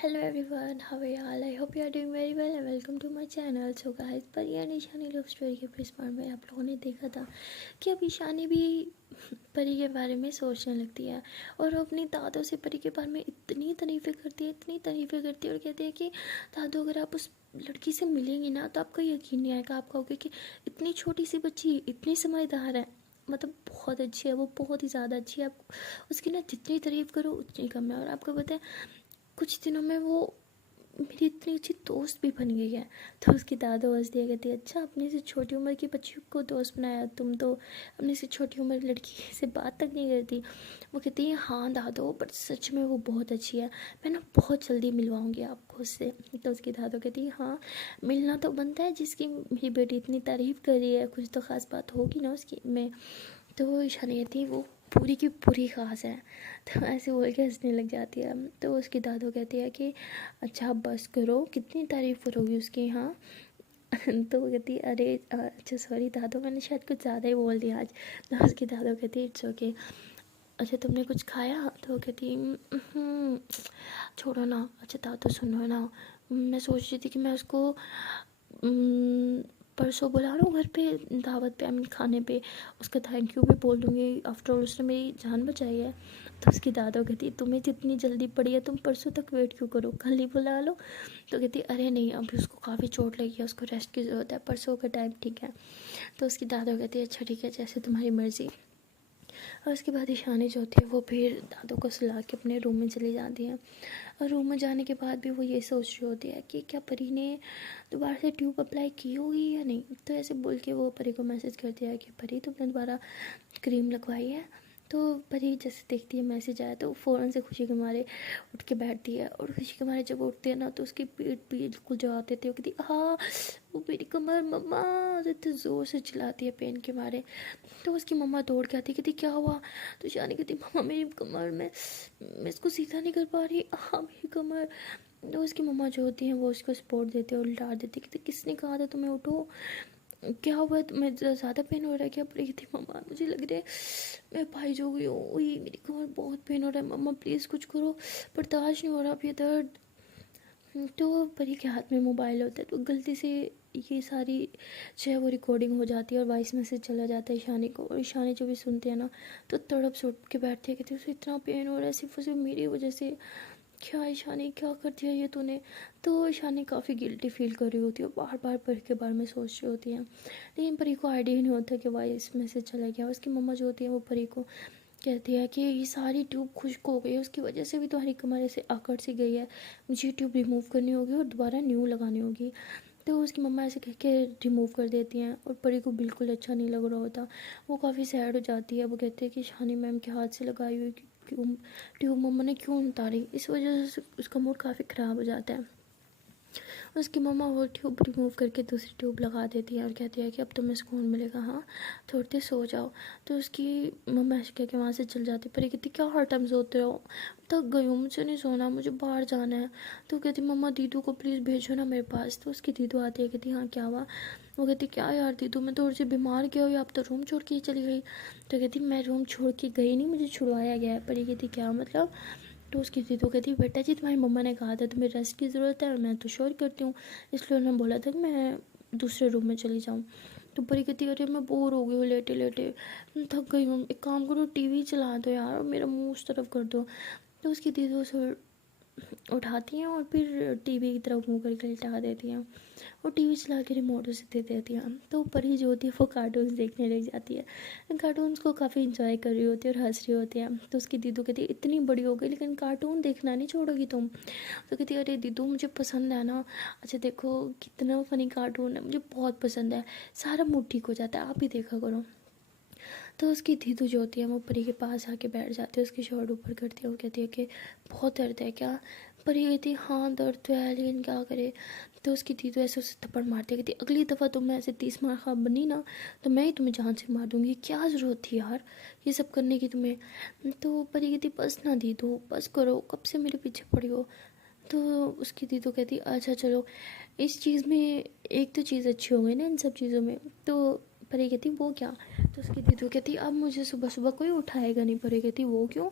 Hello everyone, how are you all? I hope you are doing very well and welcome to my channel. So guys, परी और Ishani love story के first part में आप लोगों ने देखा था कि अब ईशानी भी परी के बारे में सोचने लगती है और वो अपनी दादों से परी के बारे में इतनी तारीफ़ें करती है और कहती है कि दादू अगर आप उस लड़की से मिलेंगी ना तो आपको यकीन नहीं आएगा। आप कहोगे कि इतनी छोटी सी बच्ची इतनी समझदार है, मतलब बहुत अच्छी है, वो बहुत ही ज़्यादा अच्छी है। आप उसकी ना जितनी तारीफ़ करो उतनी कम है। और आपको पता है कुछ दिनों में वो मेरी इतनी अच्छी दोस्त भी बन गई है। तो उसकी दादू हंस दिया कहती है, अच्छा अपने से छोटी उम्र की बच्ची को दोस्त बनाया, तुम तो अपने से छोटी उम्र की लड़की से बात तक नहीं करती। वो कहती है हाँ दादू, पर सच में वो बहुत अच्छी है, मैं ना बहुत जल्दी मिलवाऊंगी आपको उससे। तो उसकी दादू कहती है हाँ मिलना तो बनता है, जिसकी मेरी बेटी इतनी तारीफ़ कर रही है कुछ तो ख़ास बात होगी ना उसकी में। तो ईशानी कहती है वो पूरी की पूरी ख़ास है। तो ऐसे बोल के हंसने लग जाती है। तो उसकी दादू कहती है कि अच्छा बस करो, कितनी तारीफ़ करोगी उसकी। हाँ तो वो कहती है अरे अच्छा सॉरी दादू, मैंने शायद कुछ ज़्यादा ही बोल दिया आज। तो उसकी दादू कहती है इट्स ओके। अच्छा तुमने कुछ खाया? तो वो कहती छोड़ो ना। अच्छा दादू सुनो ना, मैं सोच रही थी कि मैं उसको परसों बुला लूँ घर पे दावत पे, खाने पे, उसका थैंक यू भी बोल दूँगी, आफ्टर ऑल उसने मेरी जान बचाई है। तो उसकी दादा कहती तुम्हें जितनी जल्दी पड़ी है तुम परसों तक वेट क्यों करो, कल ही बुला लो। तो कहती अरे नहीं अभी उसको काफ़ी चोट लगी है, उसको रेस्ट की ज़रूरत है, परसों का टाइम ठीक है। तो उसकी दादा कहती है अच्छा ठीक है जैसे तुम्हारी मर्ज़ी। और उसके बाद ईशानी जो होती है वो फिर दादू को सुला के अपने रूम में चली जाती है। और रूम में जाने के बाद भी वो ये सोच रही होती है कि क्या परी ने दोबारा से ट्यूब अप्लाई की होगी या नहीं। तो ऐसे बोल के वो परी को मैसेज कर दिया कि परी तुमने दोबारा क्रीम लगवाई है। तो परी जैसे देखती है मैसेज आया तो फ़ौरन से खुशी के मारे उठ के बैठती है। और खुशी के मारे जब उठती है ना तो उसकी पीठ बिल्कुल जवाब देती है, कहती हाँ वो मेरी कमर मम्मा, इतने ज़ोर से चिल्लाती है पेन के मारे। तो उसकी मम्मा दौड़ के आती, कहती क्या हुआ? तो शानी कहती मम्मा मेरी कमर में, मैं इसको सीधा नहीं कर पा रही, हाँ मेरी कमर। तो उसकी मम्मा जो होती हैं वो उसको सपोर्ट देती है और डांट देती, कहती किसने कहा था तुम्हें उठो, क्या हुआ तुम्हें, ज़्यादा पेन हो रहा है क्या? पर कहती मम्मा मुझे लग रहा है मैं पाइज हो गई हूँ, मेरी कमर बहुत पेन हो रहा है मम्मा प्लीज़ कुछ करो, बर्दाश्त नहीं हो रहा अब ये दर्द। तो परी के हाथ में मोबाइल होता है तो गलती से ये सारी जो है वो रिकॉर्डिंग हो जाती है और वॉइस मैसेज चला जाता है ईशानी को। और ईशानी जो भी सुनते हैं ना तो तड़प से उठ के बैठती है, कहती है उसे इतना पेन हो रहा है सिर्फ उसे मेरी वजह से, क्या ईशानी क्या कर दिया ये तूने। तो ईशानी काफ़ी गिल्टी फील कर रही होती है, बार बार परी के बारे में सोच रही होती है, लेकिन परी को आइडिया ही नहीं होता कि वॉइस मैसेज चला गया। उसकी मम्मा जो होती है वो परी को कहती है कि ये सारी ट्यूब खुश्क हो गई है, उसकी वजह से भी तुम्हारी कमर ऐसे आकड़ सी गई है, मुझे ट्यूब रिमूव करनी होगी और दोबारा न्यू लगानी होगी। तो उसकी मम्मा ऐसे कह के रिमूव कर देती हैं और परी को बिल्कुल अच्छा नहीं लग रहा होता, वो काफ़ी सैड हो जाती है। वो कहती है कि शानी मैम के हाथ से लगाई हुई क्यों ट्यूब मम्मा ने क्यों उतारी, इस वजह से उसका मूड काफ़ी ख़राब हो जाता है। उसकी मम्मा वो ट्यूब रिमूव करके दूसरी ट्यूब लगा देती है और कहती है कि अब तुम्हें सुकून मिलेगा, हाँ थोड़ी देर सो जाओ। तो उसकी मम्मा ऐसे कह के वहाँ से चल जाती। पर ये कहती क्या हर टाइम सोते रहो, थक गई हूँ, मुझे नहीं सोना, मुझे बाहर जाना है। तो कहती मम्मा दीदू को प्लीज़ भेजो ना मेरे पास। तो उसकी दीदू आती है, कहती हाँ क्या हुआ? वो कहती क्या यार दीदू मैं थोड़ी सी बीमार गया हुई, आप तो रूम छोड़ के ही चली गई। तो कहती मैं रूम छोड़ के गई नहीं, मुझे छुड़वाया गया है। पर ये कहती क्या मतलब? तो उसकी दीदू कहती बेटा जी तुम्हारी मम्मा ने कहा था तुम्हें रेस्ट की ज़रूरत है और मैं तो श्योर करती हूँ, इसलिए उन्होंने बोला था कि मैं दूसरे रूम में चली जाऊँ। तो परी कहती अरे मैं बोर हो गई हूँ लेटे लेटे, थक गई हूँ, एक काम करो टीवी चला दो यार और मेरा मुंह उस तरफ कर दो। तो उसकी दीदू उसे उठाती हैं और फिर टीवी की तरफ मुँह करके लिटा देती हैं और टीवी चला के रिमोट उसे दे देती हैं। तो परी जो होती है वो कार्टून्स देखने लग जाती है, कार्टून्स को काफ़ी इंजॉय कर रही होती है और हंस रही होती है। तो उसकी दीदू कहती है इतनी बड़ी हो गई लेकिन कार्टून देखना नहीं छोड़ोगी तुम? तो कहती है अरे दीदू मुझे पसंद है ना, अच्छा देखो कितना फ़नी कार्टून है, मुझे बहुत पसंद है, सारा मूड ठीक हो जाता है, आप ही देखा करो। तो उसकी दीदू जो होती है वो परी के पास आके बैठ जाती है, उसकी शर्ट ऊपर करती है, वो कहती है कि बहुत दर्द है क्या? परी कहती हाँ दर्द तो है लेकिन क्या करे। तो उसकी दीदू ऐसे उसे थप्पड़ मारती है, कहती अगली दफ़ा तुम ऐसे 30 मार खा बनी ना तो मैं ही तुम्हें जान से मार दूंगी, क्या ज़रूरत थी यार ये सब करने की तुम्हें। तो परी कहती बस ना दीदू बस करो, कब से मेरे पीछे पड़ी हो। तो उसकी दीदू कहती अच्छा चलो इस चीज़ में एक तो चीज़ अच्छी हो गई ना इन सब चीज़ों में। तो परी कहती वो क्या? तो उसकी दीदू कहती अब मुझे सुबह सुबह कोई उठाएगा नहीं। परी कहती वो क्यों?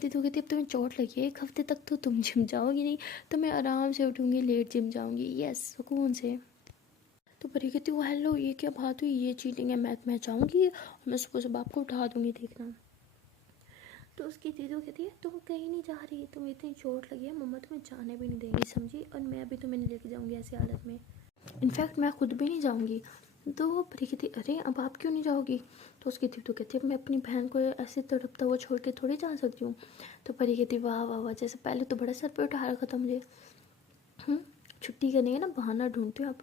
दीदू कहती अब तुम्हें चोट लगी है, 1 हफ्ते तक तो तुम जिम जाओगी नहीं, तो मैं आराम से उठूँगी, लेट जिम जाऊँगी, यस सुकून से। तो परी कहती वो हेलो ये क्या बात हुई, ये चीटिंग है, मैं जाऊँगी और मैं सुबह सुबह आपको उठा दूँगी, देखना। तो उसकी दीदू कहती है तुम कहीं नहीं जा रही, तुम्हें इतनी चोट लगी है, मम्मा तुम्हें जाने भी नहीं देंगी, समझी, और मैं भी तुम्हें नहीं लेके जाऊँगी ऐसी हालत में, इनफैक्ट मैं खुद भी नहीं जाऊँगी। तो परी कहती अरे अब आप क्यों नहीं जाओगी? तो उसकी दीदू कहती है मैं अपनी बहन को ऐसे तड़पता हुआ छोड़ के थोड़ी जा सकती हूँ। तो परी कहती वाह वाह वाह, जैसे पहले तो बड़ा सर पे उठा रखा था मुझे, छुट्टी करने का ना बहाना ढूंढते हो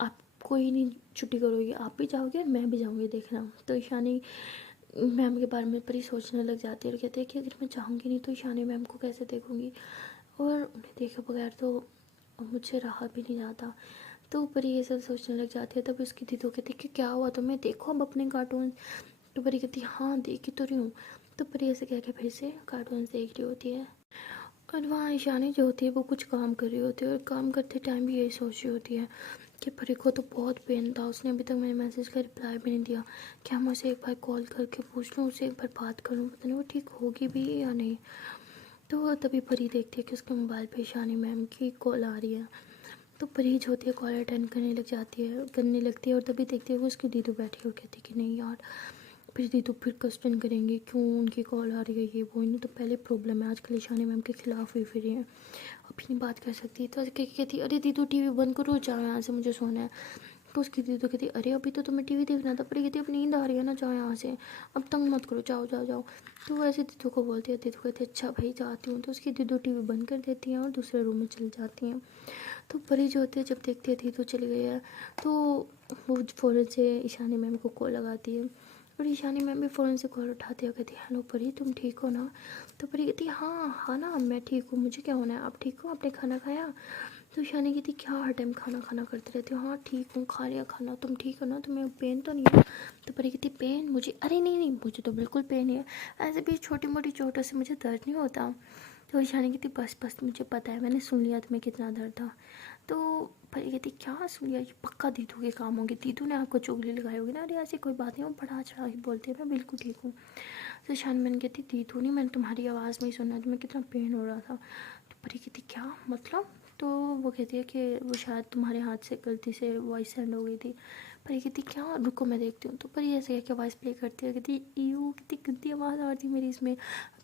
आप कोई नहीं छुट्टी करोगी, आप भी जाओगे और मैं भी जाऊँगी, देखना। तो ईशानी मैम के बारे में परी सोचने लग जाती है और कहती है कि अगर मैं जाऊँगी नहीं तो ईशानी मैम को कैसे देखूँगी, और उन्हें देखे बगैर तो मुझे रहा भी नहीं जाता। तो परी ये सब सोचने लग जाती है। तब उसकी दीदी कहती है कि क्या हुआ तुम्हें, देखो अब अपने कार्टून। तो परी कहती है हाँ देख ही तो रही हूँ। तो परी ऐसे कह के फिर से कार्टून देख रही होती है, और वहाँ ईशानी जो होती है वो कुछ काम कर रही होती है, और काम करते टाइम भी यही सोच रही होती है कि परी को तो बहुत पेन था, उसने अभी तक मेरे मैसेज का रिप्लाई भी नहीं दिया, क्या मैं उसे एक बार कॉल करके पूछ लूँ, उससे एक बार बात करूँ, पता नहीं वो ठीक होगी भी या नहीं। तो तभी परी देखती है कि उसके मोबाइल पे ईशानी मैम की कॉल आ रही है। तो परी जो होती है कॉल अटेंड करने लगती है, और तभी देखती है वो उसकी दीदू बैठी है और कहती है कि नहीं यार, फिर दीदू फिर क्वेश्चन करेंगे क्यों उनकी कॉल आ रही है, ये वो, इन्हें तो पहले प्रॉब्लम है, आजकल ईशानी मैम के खिलाफ हुई फिर है, अभी नहीं बात कर सकती। तो कहती अरे दीदू टीवी बंद करो, जाओ यहाँ से, मुझे सोना है। तो उसकी दीदू कहती अरे अभी तो तुम्हें टीवी देखना था, पर कहती अब नींद आ रही है ना, जाओ यहाँ से, अब तंग मत करो, जाओ जाओ जाओ। तो वैसे दीदू को बोलती है, दीदू कहती अच्छा भाई जाती हूँ। तो उसकी दीदू टीवी बंद कर देती हैं और दूसरे रूम में चली जाती हैं। तो परी जो होती है जब देखती है दीदू चली गई है, तो वो फ़ौरन से ईशानी मैम को कॉल लगाती है, और ईशानी मैम भी फ़ौरन से कॉल उठाती है, कहती है हेलो परी तुम ठीक हो ना? तो परी कहती है हाँ हाँ ना मैं ठीक हूँ, मुझे क्या होना है, आप ठीक हो, आपने खाना खाया? तो ईशानी कहती क्या हर टाइम खाना खाना करते रहती हो, हाँ ठीक हूँ खा लिया खाना, तुम ठीक हो ना, तुम्हें पेन तो नहीं है? तो परी कहती पेन मुझे, अरे नहीं नहीं मुझे तो बिल्कुल पेन नहीं है, ऐसे भी छोटी मोटी चोटों से मुझे दर्द नहीं होता। तो ईशानी कहती बस बस मुझे पता है, मैंने सुन लिया तुम्हें कितना दर्द था। तो परी कहती क्या सुन लिया, ये पक्का दीदू के काम होंगे, दीदू ने आपको चुगली लगाई होगी ना, अरे ऐसी कोई बात नहीं, वो बढ़ा चढ़ा के बोलती है मैं बिल्कुल ठीक हूँ। तो ईशानी मैंने कहती दीदू नहीं, मैंने तुम्हारी आवाज़ में ही सुना तुम्हें कितना पेन हो रहा था। तो परी कहती क्या मतलब? तो वो कहती है कि वो शायद तुम्हारे हाथ से गलती से वॉइस सेंड हो गई थी। परी कहती क्या, रुको मैं देखती हूँ। तो परी ऐसे कह के वॉइस प्ले करती है, कहती यू कितनी गंदी आवाज़ आ रही थी मेरी इसमें।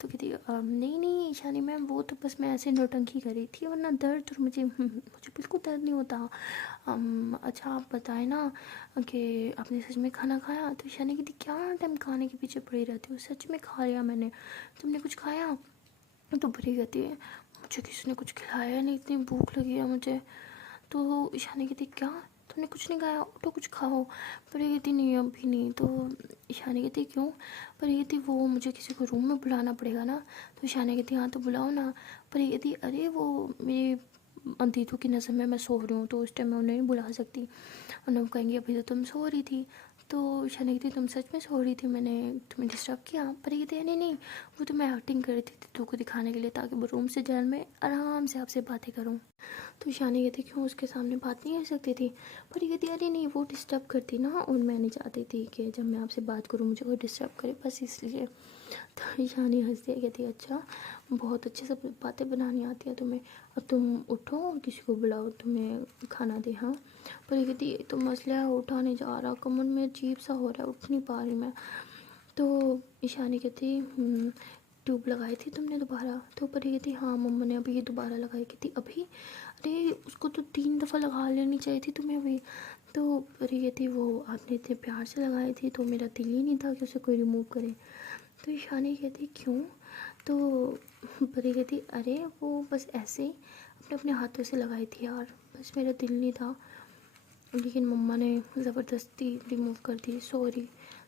तो कहती नहीं नहीं ईशानी मैम वो तो बस मैं ऐसे नौटंकी कर रही थी, वरना दर्द और मुझे बिल्कुल दर्द नहीं होता। अच्छा आप बताएं ना कि आपने सच में खाना खाया? तो ईशानी कहती क्या टाइम खाने के पीछे पड़ी रहती हो, सच में खा लिया मैंने, तुमने कुछ खाया? तो परी कहती है मुझे किसी ने कुछ खिलाया नहीं, इतनी भूख लगी है मुझे। तो ईशानी कहती क्या तुमने कुछ नहीं खाया, उठो कुछ खाओ। पर ये कहती नहीं अभी नहीं। तो ईशानी कहती क्यों? पर ये कहती वो मुझे किसी को रूम में बुलाना पड़ेगा ना। तो ईशानी कहती हाँ तो बुलाओ ना। पर ये कहती अरे वो मेरी दीदू की नज़र में मैं सो रही हूँ, तो उस टाइम मैं उन्हें नहीं बुला सकती, और वो कहेंगे अभी तो तुम सो रही थी। तो ईशानी कहती तुम सच में सो रही थी, मैंने तुम्हें डिस्टर्ब किया? पर ये कहती नहीं नहीं वो तो मैं एक्टिंग कर रही थी दीदू को दिखाने के लिए, ताकि वो रूम से जाए मैं आराम से आपसे बातें करूँ। तो ईशानी कहती क्यों उसके सामने बात नहीं कर सकती थी? पर ये कहती अरे नहीं वो डिस्टर्ब करती ना, और मैं नहीं चाहती थी कि जब मैं आपसे बात करूँ मुझे कोई डिस्टर्ब करे, बस इसलिए। तो ईशानी हंसती है, कहती अच्छा बहुत अच्छे से बातें बनानी आती है तुम्हें, अब तुम उठो और किसी को बुलाओ तुम्हें खाना दे। हाँ पर ये कहती तो मसला है उठा नहीं जा रहा, कमर में अजीब सा हो रहा है, उठ नहीं पा रही मैं। तो ईशानी कहती ट्यूब लगाई थी तुमने दोबारा? तो पर ये कहती हाँ मम्मा ने अभी ये दोबारा लगाई। कहती अभी? अरे उसको तो 3 दफ़ा लगा लेनी चाहिए थी तुम्हें अभी। तो पर ये कहती वो आपने इतने प्यार से लगाई थी तो मेरा दिल ही नहीं था कि उसे कोई रिमूव करे। तो ईशानी कहती क्यों? तो परी कहती अरे वो बस ऐसे ही अपने अपने हाथों से लगाई थी यार, बस मेरा दिल नहीं था, लेकिन मम्मा ने ज़बरदस्ती रिमूव कर दी, सॉरी।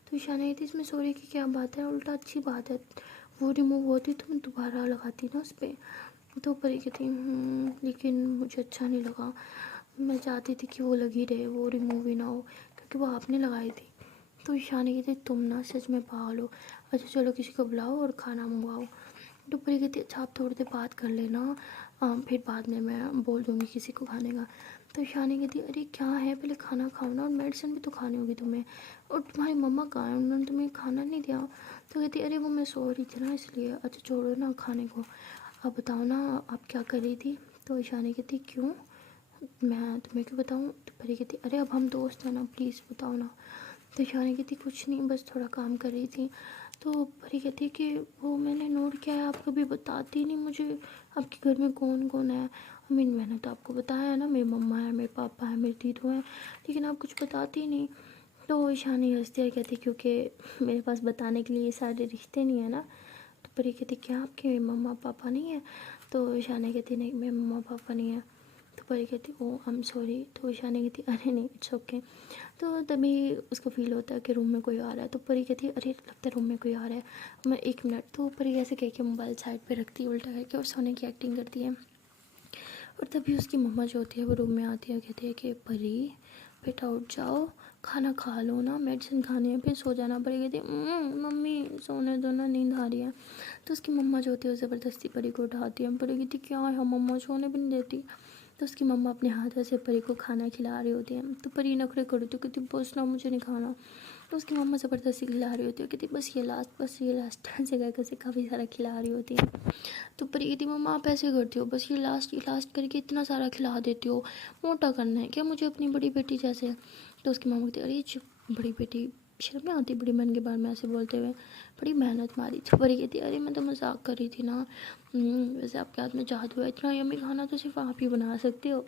तो ईशानी कहती इसमें सॉरी की क्या बात है, उल्टा अच्छी बात है, वो रिमूव होती तो मैं दोबारा लगाती ना उस पर। तो परी कहती लेकिन मुझे अच्छा नहीं लगा, मैं चाहती थी कि वो लगी रहे, वो रिमूव ही ना हो, क्योंकि वो आपने लगाई थी। तो ईशानी कहती तुम ना सच में पागल हो, अच्छा चलो किसी को बुलाओ और खाना मंगवाओ। तो परी कहती अच्छा आप थोड़ी देर बात कर लेना, फिर बाद में मैं बोल दूँगी किसी को खाने का। तो ईशानी कहती अरे क्या है, पहले खाना खाओ ना, और मेडिसिन भी तो खानी होगी तुम्हें, और तुम्हारी मम्मा कहाँ है, उन्होंने तुम्हें खाना नहीं दिया। तो कहती अरे वो मैं सो रही थी ना इसलिए। अच्छा छोड़ो ना खाने को, अब बताओ ना आप क्या कर रही थी। तो ईशानी कहती क्यों, मैं तुम्हें क्यों बताऊँ। तो परी कहती अरे अब हम दोस्त हैं ना, प्लीज़ बताओ ना। तो ईशानी कहती कुछ नहीं, बस थोड़ा काम कर रही थी। तो परी कहती कि वो मैंने नोट किया है, आप कभी बताती नहीं मुझे आपके घर में कौन कौन है। मैंने तो आपको बताया है ना, मेरी मम्मा है, मेरे पापा है, मेरे दीदू हैं, लेकिन आप कुछ बताती नहीं। तो ईशानी हंसती है कहती क्योंकि मेरे पास बताने के लिए ये सारे रिश्ते नहीं है ना। तो परी कहती क्या आपके मम्मा पापा नहीं है। तो ईशानी कहती नहीं मेरे मम्मा पापा नहीं है। तो परी कहती ओ आई एम सॉरी। तो ईशानी कहती अरे नहीं इट्स ओके। तो तभी उसको फील होता है कि रूम में कोई आ रहा है। तो परी कहती है अरे लगता है रूम में कोई आ रहा है, मैं 1 मिनट। तो परी ऐसे कह के मोबाइल साइड पे रखती है उल्टा करके और सोने की एक्टिंग करती है। और तभी उसकी मम्मा जो होती है वो रूम में आती है और कहती है कि परी बेटा उठ जाओ, खाना खा लो ना, मेडिसिन खानी है, फिर सो जाना। परी कहती है मम्मी सोने दो ना, नींद आ रही है। तो उसकी मम्मा जो होती है ज़बरदस्ती परी को उठाती है। परी कहती क्या है मम्मा, सोने भी नहीं देती। तो उसकी मम्मा अपने हाथों से परी को खाना खिला रही होती है। तो परी नखरे कर होती है, कहती बस ना मुझे नहीं खाना। तो उसकी मम्मा ज़बरदस्ती खिला रही होती है, कहती बस ये लास्ट ऐसे करके से काफ़ी सारा खिला रही होती है। तो परी कहती मम्मा आप ऐसे करती हो, बस ये लास्ट करके इतना सारा खिला देती हो, मोटा करना है क्या मुझे अपनी बड़ी बेटी जैसे। तो उसकी मम्मा कहती अरे चुप, बड़ी बेटी, शर्म नहीं आती बड़ी बहन के बारे में ऐसे बोलते हुए, बड़ी मेहनत मारी। तो परी कहती अरे मैं तो मजाक कर रही थी ना, वैसे आपके हाथ में जादू है, इतना यम्मी खाना तो सिर्फ आप ही बना सकते हो।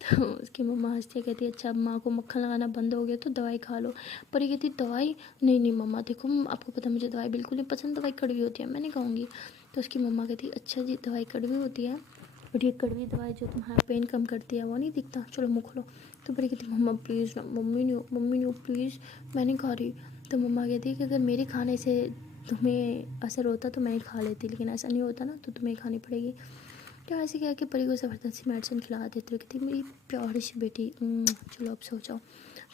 तो उसकी मम्मा हंसती है कहती अच्छा अब माँ को मक्खन लगाना बंद हो गया तो दवाई खा लो। पर ये कहती दवाई नहीं नहीं मम्मा देखो, आपको पता मुझे दवाई बिल्कुल नहीं पसंद, दवाई कड़वी होती है, मैं नहीं खाऊंगी। तो उसकी मम्मा कहती अच्छा जी दवाई कड़वी होती है, और ये कड़वी दवाई जो तुम्हारा पेन कम करती है वो नहीं दिखता, चलो मुँह खोलो। तो बड़ी कहती मम्मा प्लीज़ ना, मम्मी नहीं हो प्लीज़, मैं नहीं खा रही। तो मम्मा कहती है कि अगर मेरे खाने से तुम्हें असर होता तो मैं ही खा लेती, लेकिन ऐसा नहीं होता ना, तो तुम्हें ही खानी पड़ेगी। तो ऐसे क्या कि परी को ज़बरदस्ती मेडिसिन खिला देती है, कहती मेरी प्यारी सी बेटी, चलो अब सो जाओ।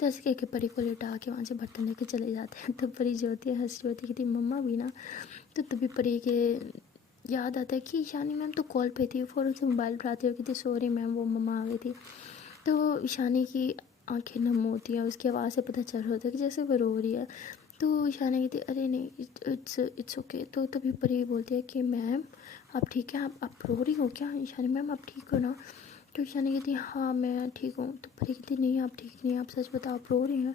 तो ऐसे कह के परी को लिटा के वहाँ से बर्तन लेके चले जाते हैं। तो परी जो होती है हंस रही होती है, कहती मम्मा भी ना। तो तभी परी के याद आता है कि ईशानी मैम तो कॉल पे थी, फ़ौरन से मोबाइल उठाती है, कहती सॉरी मैम वो मम्मा आ गई थी। तो ईशानी की आंखें नम होती हैं, उसकी आवाज़ से पता चल रहा होता है कि जैसे वो रो रही है। तो ईशानी कहती अरे नहीं इट्स ओके। तो तभी परी बोलती है कि मैम आप ठीक है, आप रो रही हो क्या। ईशानी मैम आप ठीक हो ना। तो ईशानी कहती हाँ मैं ठीक हूँ। तो परी कहती नहीं आप ठीक नहीं, आप सच बताओ आप रो रही हैं,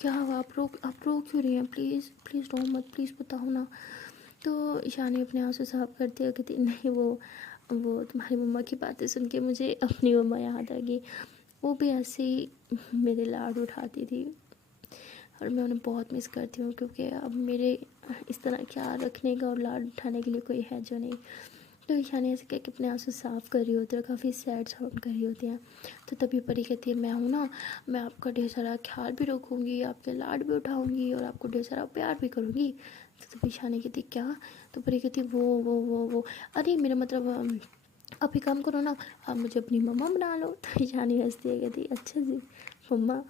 क्या हुआ, आप रो क्यों रही हैं, प्लीज़ रो मत, प्लीज़ बताओ ना। तो ईशानी अपने आंसू साफ करती है, कहती नहीं वो तुम्हारी मम्मा की बातें सुन के मुझे अपनी मम्मा याद आ गई, वो भी ऐसे ही मेरे लाड उठाती थी और मैं उन्हें बहुत मिस करती हूँ, क्योंकि अब मेरे इस तरह ख्याल रखने का और लाड उठाने के लिए कोई है जो नहीं। तो ईशानी ऐसे कह के अपने आंसू साफ़ कर रही होती है, काफ़ी सैड साउंड कर रही होती है। तो तभी परी कहती है मैं हूँ ना, मैं आपका ढेर सारा ख्याल भी रखूँगी, आपके लाड भी उठाऊँगी और आपको ढेर सारा प्यार भी करूँगी। तो तभी ईशानी कहती क्या। तो परी कहती वो अरे मेरा मतलब आप एक काम करो ना, आप मुझे अपनी मम्मा बना लो। तो ईशानी हंसती है कहती अच्छा जी मम्मा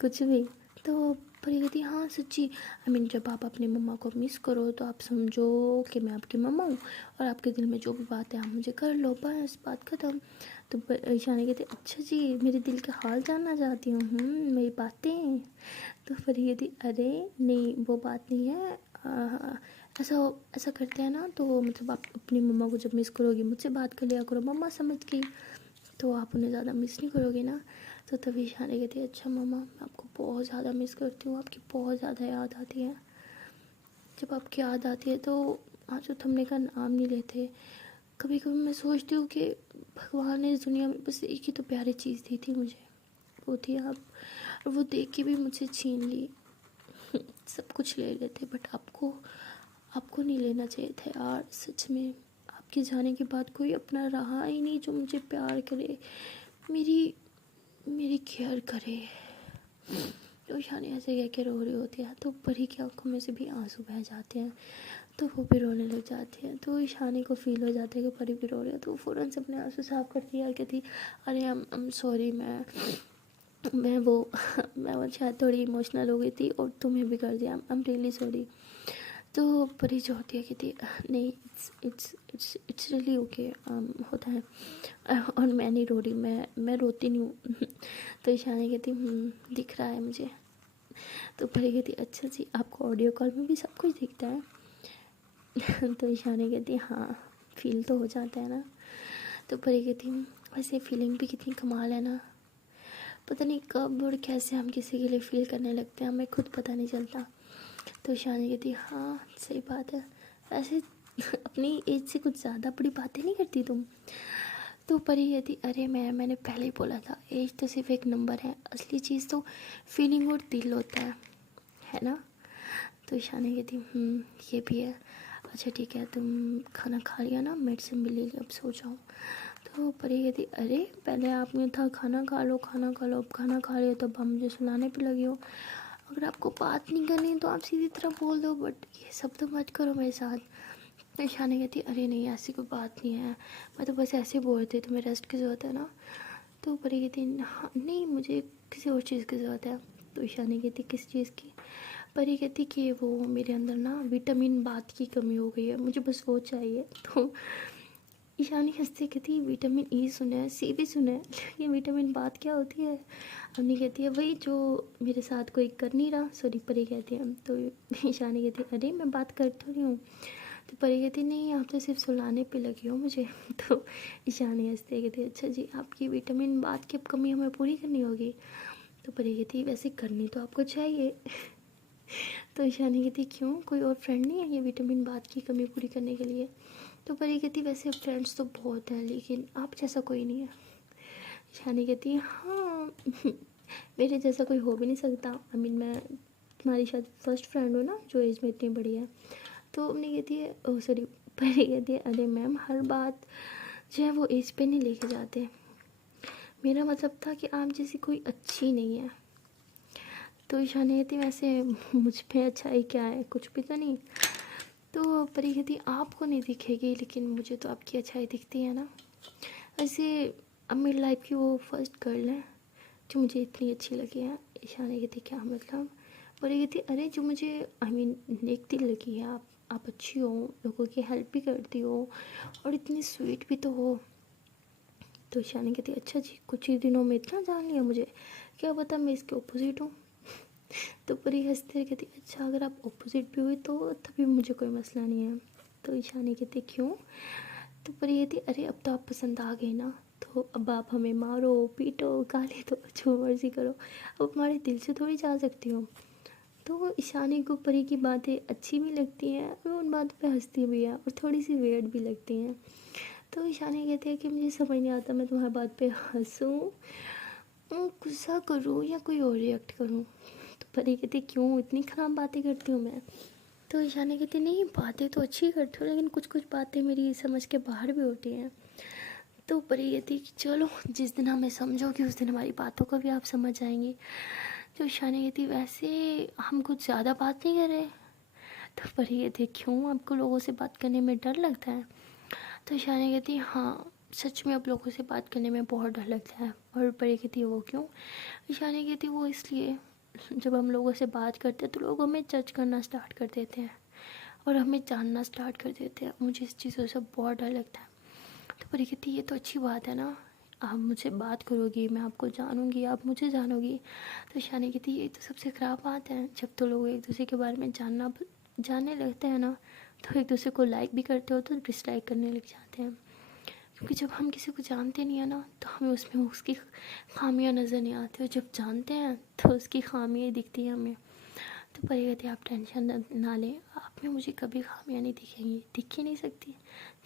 कुछ भी। तो परी कहती हाँ सच्ची, जब आप अपनी मम्मा को मिस करो तो आप समझो कि मैं आपकी मम्मा हूँ, और आपके दिल में जो भी बात है आप मुझे कर लो, बस बात खत्म। तो ईशानी कहती अच्छा जी मेरे दिल का हाल जानना चाहती हूँ, मेरी बातें। तो परी कहती अरे नहीं वो बात नहीं है, ऐसा ऐसा करते हैं ना, तो मतलब आप अपनी मम्मा को जब मिस करोगी मुझसे बात कर लिया करो मम्मा समझ के, तो आप उन्हें ज़्यादा मिस नहीं करोगे ना। तो तभी ईशानी कहती है अच्छा मम्मा मैं आपको बहुत ज़्यादा मिस करती हूँ, आपकी बहुत ज़्यादा याद आती है। जब आपकी याद आती है तो आंसू थमने का नाम नहीं लेते। कभी कभी मैं सोचती हूँ कि भगवान ने इस दुनिया में बस एक ही तो प्यारी चीज़ दी थी मुझे, वो थी आप, और वो देख के भी मुझसे छीन ली। सब कुछ ले लेते बट आपको नहीं लेना चाहिए था यार, सच में आपके जाने के बाद कोई अपना रहा ही नहीं जो मुझे प्यार करे, मेरी केयर करे। तो ईशानी ऐसे कह के रो रही होती है, तो परी की आंखों में से भी आंसू बह जाते हैं, तो वो भी रोने लग जाती है। तो ईशानी को फील हो जाता है कि परी भी रो रही है, तो वो फ़ौरन से अपने आंसू साफ करती है और कहती अरे I'm सॉरी, मैं वो मैं वो शायद थोड़ी इमोशनल हो गई थी और तुम्हें भी कर दिया, I'm रियली सॉरी। तो परी जो होती है कहती नहीं, इट्स रियली ओके, होता है, और मैं नहीं रो रही, मैं रोती नहीं हूँ। तो ईशानी कहती दिख रहा है मुझे। तो परी कहती अच्छा जी, आपको ऑडियो कॉल में भी सब कुछ दिखता है? तो ईशानी कहती हाँ, फील तो हो जाता है ना। तो परी कहती वैसे फीलिंग भी कितनी कमाल है ना, पता नहीं कब और कैसे हम किसी के लिए फ़ील करने लगते हैं, हमें खुद पता नहीं चलता। तो ईशानी कहती हाँ सही बात है, वैसे अपनी एज से कुछ ज़्यादा बड़ी बातें नहीं करती तुम। तो परी कहती अरे मैंने पहले ही बोला था, एज तो सिर्फ एक नंबर है, असली चीज़ तो फीलिंग और दिल होता है ना। तो ईशानी कहती ये भी है, अच्छा ठीक है, तुम खाना खा लिया ना, मेडिसिन भी ले ली, अब सो जाओ। तो परी कहती अरे पहले आपने था खाना खा लो, अब खाना खा लियो तब आप मुझे सुलाने पे लगी हो। अगर आपको बात नहीं करनी तो आप सीधी तरह बोल दो, बट ये सब तो मत करो मेरे साथ। तो ईशानी कहती अरे नहीं ऐसी कोई बात नहीं है, मैं तो बस ऐसे बोल रही थी, तुम्हें रेस्ट की ज़रूरत है ना। तो परी कहती हाँ नहीं, मुझे किसी और चीज़ की ज़रूरत है। तो ईशानी कहती किस चीज़ की? परी कहती कि वो मेरे अंदर ना विटामिन बात की कमी हो गई है, मुझे बस वो चाहिए। तो ईशानी हंसती कहती विटामिन ई सुना है, सी भी सुना है, ये विटामिन बात क्या होती है? अम्मी कहती है वही जो मेरे साथ कोई कर नहीं रहा, सॉरी परी कहती है। तो ईशानी कहती है अरे मैं बात कर तो रही हूँ। तो परी कहती नहीं आप तो सिर्फ सुलाने पे लगी हो मुझे। तो ईशानी हंसती कहती अच्छा जी, आपकी विटामिन बात की कमी हमें पूरी करनी होगी। तो परी कहती वैसे करनी तो आपको चाहिए। तो ईशानी कहती क्यों, कोई और फ्रेंड नहीं है ये विटामिन बात की कमी पूरी करने के लिए? तो परी कहती वैसे फ्रेंड्स तो बहुत हैं, लेकिन आप जैसा कोई नहीं है। ईशानी कहती हाँ मेरे जैसा कोई हो भी नहीं सकता, आई मीन मैं तुम्हारी शायद फर्स्ट फ्रेंड हो ना जो एज में इतनी बड़ी है। तो उन्हें कहती है ओ सॉरी, परी कहती है अरे मैम हर बात जो है वो एज पे नहीं लेके जाते, मेरा मतलब था कि आप जैसी कोई अच्छी नहीं है। तो ईशानी कहती वैसे मुझ पे अच्छाई क्या है, कुछ भी तो नहीं। तो परी कहती आपको नहीं दिखेगी, लेकिन मुझे तो आपकी अच्छाई दिखती है ना। वैसे अब मेरी लाइफ की वो फर्स्ट गर्ल है जो मुझे इतनी अच्छी लगी है। ईशानी कहती क्या मतलब? परी कहती अरे जो मुझे आई मीन नेक दिल लगी है, आप अच्छी हो, लोगों की हेल्प भी करती हो और इतनी स्वीट भी तो हो। तो ईशानी कहती अच्छा जी, कुछ ही दिनों में इतना जान लिया मुझे, क्या पता मैं इसके ऑपोजिट हूँ। तो परी हंसते कहती अच्छा अगर आप ऑपोजिट भी हुई तो तभी मुझे कोई मसला नहीं है। तो ईशानी कहती क्यों? तो परी कहती अरे अब तो आप पसंद आ गए ना, तो अब आप हमें मारो पीटो गाली दो जो मर्जी करो, अब हमारे दिल से थोड़ी जा सकती हो। तो ईशानी को परी की बातें अच्छी भी लगती हैं और उन बातों पे हंसती भी है और थोड़ी सी वेयर्ड भी लगती हैं। तो ईशानी कहती है कि मुझे समझ नहीं आता मैं तुम्हारी बात पे हंसूँ, गुस्सा करूँ या कोई और रिएक्ट करूँ। तो परी कहती क्यों इतनी ख़राब बातें करती हूँ मैं? तो ईशानी कहती नहीं बातें तो अच्छी करती हूँ, लेकिन कुछ कुछ बातें मेरी समझ के बाहर भी होती हैं। तो परी कहती कि चलो जिस दिन हमें समझोगी उस दिन हमारी बातों को भी आप समझ आएंगी। तो ईशानी कहती वैसे हम कुछ ज़्यादा बात नहीं कर रहे। तो परी कहती क्यों, आपको लोगों से बात करने में डर लगता है? तो ईशानी कहती हाँ सच में अब लोगों से बात करने में बहुत डर लगता है। और परी कहती वो क्यों? ईशानी कहती वो इसलिए, जब हम लोगों से बात करते हैं तो लोग हमें जज करना स्टार्ट कर देते हैं और हमें जानना स्टार्ट कर देते हैं, मुझे इस चीज़ों से बहुत डर लगता है। तो परी कहती ये तो अच्छी बात है ना, आप मुझसे बात करोगी, मैं आपको जानूंगी, आप मुझे जानोगी। तो ईशानी कहती ये तो सबसे ख़राब बात है, जब तो लोग एक दूसरे के बारे में जानने लगते हैं ना, तो एक दूसरे को लाइक भी करते हो तो डिसलाइक करने लग जाते हैं। क्योंकि जब हम किसी को जानते नहीं है ना तो हमें उसमें उसकी खामियां नज़र नहीं आती, और जब जानते हैं तो उसकी खामियां दिखती हैं हमें। तो परी कहती आप टेंशन ना लें, आप में मुझे कभी खामियां नहीं दिखेंगी, दिख ही नहीं सकती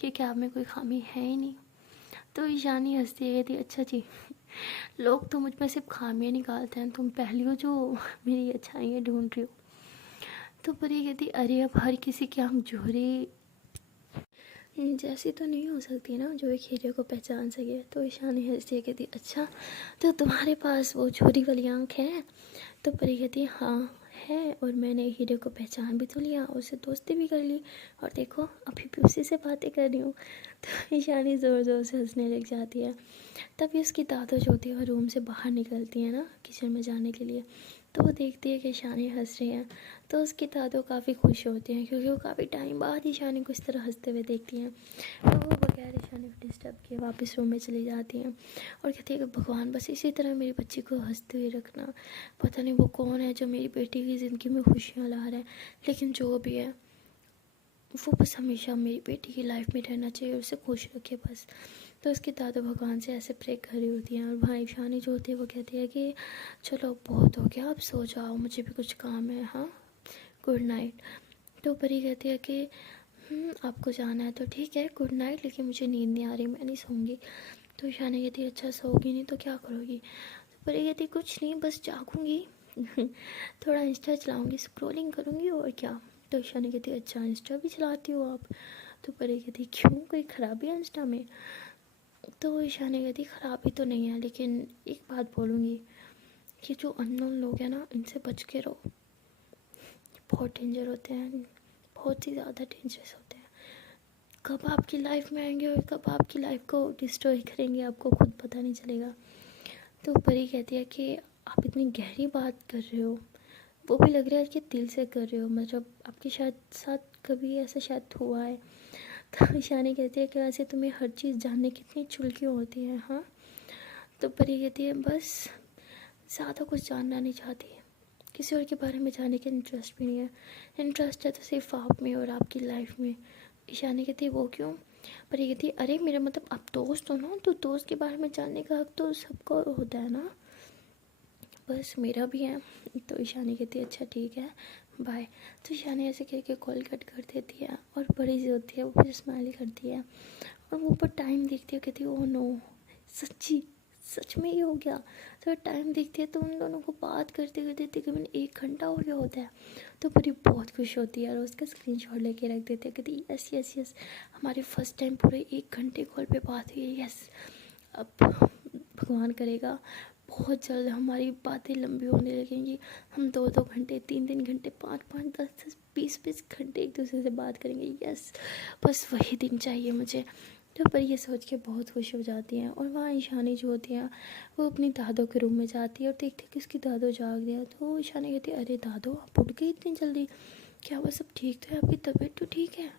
क्योंकि आप में कोई खामी है ही नहीं। तो ईशानी हंसती कहती अच्छा जी, लोग तो मुझ में सिर्फ खामियां निकालते हैं, तुम पहली हो जो मेरी अच्छाइयाँ ढूंढ रही हो। तो परी कहती अरे अब हर किसी की हम जोहरी जैसी तो नहीं हो सकती ना जो एक हीरे को पहचान सके। तो ईशानी हंसती कहती अच्छा तो तुम्हारे पास वो छोरी वाली आँख है? तो परी कहती हाँ है, और मैंने हीरे को पहचान भी तो लिया, उससे दोस्ती भी कर ली, और देखो अभी भी उसी से बातें कर रही हूँ। तो ईशानी ज़ोर ज़ोर से हंसने लग जाती है। तभी उसकी दादो जो होती है वो रूम से बाहर निकलती है ना किचन में जाने के लिए। तो वो देखती है कि ईशानी हंस रही है, तो उसकी दादो काफ़ी खुश होती हैं क्योंकि वो काफ़ी टाइम बाद ईशानी को इस तरह हंसते हुए देखती हैं। तो वो बगैर ईशानी को डिस्टर्ब किए वापस रूम में चली जाती हैं और कहती है कि भगवान बस इसी तरह मेरी बच्ची को हंसते हुए रखना। पता नहीं वो कौन है जो मेरी बेटी की ज़िंदगी में खुशियाँ ला रहा है, लेकिन जो भी है वो बस हमेशा मेरी बेटी की लाइफ में रहना चाहिए और उसे खुश रखे बस। तो उसकी दादो भगवान से ऐसे प्रे कर रही होती हैं और भाई ईशानी जो होती है वो कहती है कि चलो बहुत हो गया, अब सो जाओ, मुझे भी कुछ काम है, हाँ गुड नाइट। तो परी कहती है कि आपको जाना है तो ठीक है, गुड नाइट, लेकिन मुझे नींद नहीं आ रही, मैं नहीं सोऊंगी। तो ईशानी कहती है अच्छा सोओगी नहीं तो क्या करोगी। तो परी कहती है कुछ नहीं, बस जागूंगी थोड़ा इंस्टा चलाऊंगी, स्क्रॉलिंग करूंगी और क्या। तो ईशानी कहती है अच्छा इंस्टा भी चलाती हो आप। तो परी कहती क्यों, कोई ख़राबी है इंस्टा में। तो ईशानी कहती ख़राबी तो नहीं है, लेकिन एक बात बोलूँगी कि जो अननोन लोग हैं ना इनसे बच के रहो, बहुत डेंजर होते हैं, बहुत ही ज़्यादा डेंजरस होते हैं। कब आपकी लाइफ में आएंगे और कब आपकी लाइफ को डिस्ट्रॉय करेंगे आपको खुद पता नहीं चलेगा। तो परी कहती है कि आप इतनी गहरी बात कर रहे हो, वो भी लग रहा है कि दिल से कर रहे हो, मतलब आपके शायद साथ कभी ऐसा शायद हुआ है। तो ईशानी कहती है कि वैसे तुम्हें हर चीज़ जानने की कितनी चुलकी होती है, हाँ। तो परी कहती है बस ज़्यादा कुछ जानना नहीं चाहती है, किसी और के बारे में जानने का इंटरेस्ट भी नहीं है, इंटरेस्ट है तो सिर्फ आप में और आपकी लाइफ में। ईशानी कहती है वो क्यों। पर ये कहती है अरे मेरा मतलब आप दोस्त हो ना, तो दोस्त के बारे में जानने का हक तो सबको होता है ना, बस मेरा भी है। तो ईशानी कहती है अच्छा ठीक है बाय। तो ईशानी ऐसे कह के कॉल कट कर देती है और बड़ी सी होती है वो फिर स्माइल करती है और वो ऊपर टाइम देखती है, कहती है ओह नो सच्ची सच में ये हो गया। तो टाइम देखती है तो उन दोनों को बात करते करते तकरीबन 1 घंटा हो गया होता है। तो परी बहुत खुश होती है और उसका स्क्रीनशॉट लेके रख देती है, कहती यस यस यस हमारी फ़र्स्ट टाइम पूरे 1 घंटे कॉल पे बात हुई है, यस अब भगवान करेगा बहुत जल्द हमारी बातें लंबी होने लगेंगी, हम 2-2 घंटे 3-3 घंटे 5-5 10-10 20-20 घंटे एक दूसरे से बात करेंगे, यस बस वही दिन चाहिए मुझे। तो पर ये सोच के बहुत खुश हो जाती हैं और वहाँ ईशानी जो होती हैं वो अपनी दादो के रूम में जाती है और देखती है कि उसकी दादो जाग गया। तो ईशानी कहती है अरे दादो आप उठ गई इतनी जल्दी, क्या वो सब ठीक तो है, आपकी तबीयत तो ठीक है।